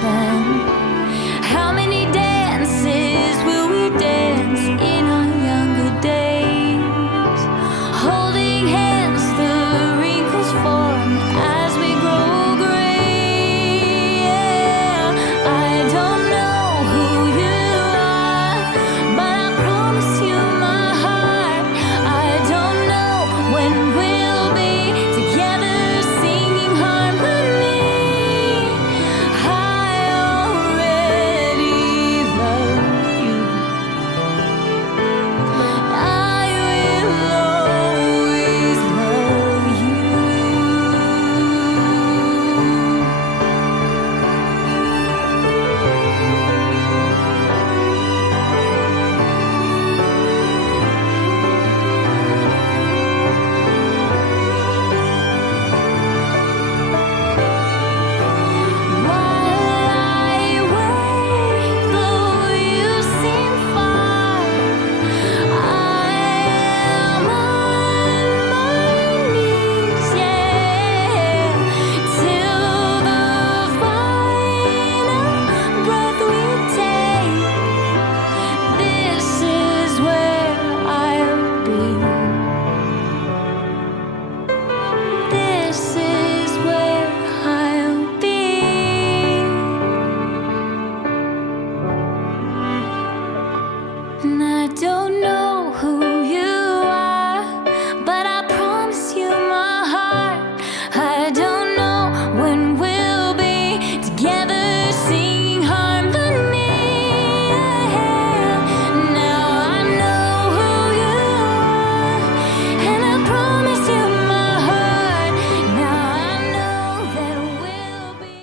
spent. How many dances will we dance in our younger days? Holding hands, the wrinkles form as we grow gray. Yeah, I don't know who you are, but I promise you my heart. I don't know when we'll be together singing harmony. I already love you. I will always love you. This is where I'll be. And I don't know who you are, but I promise you my heart. I don't know when we'll be together singing harmony. Now I know who you are, and I promise you my heart. Now I know that we'll be.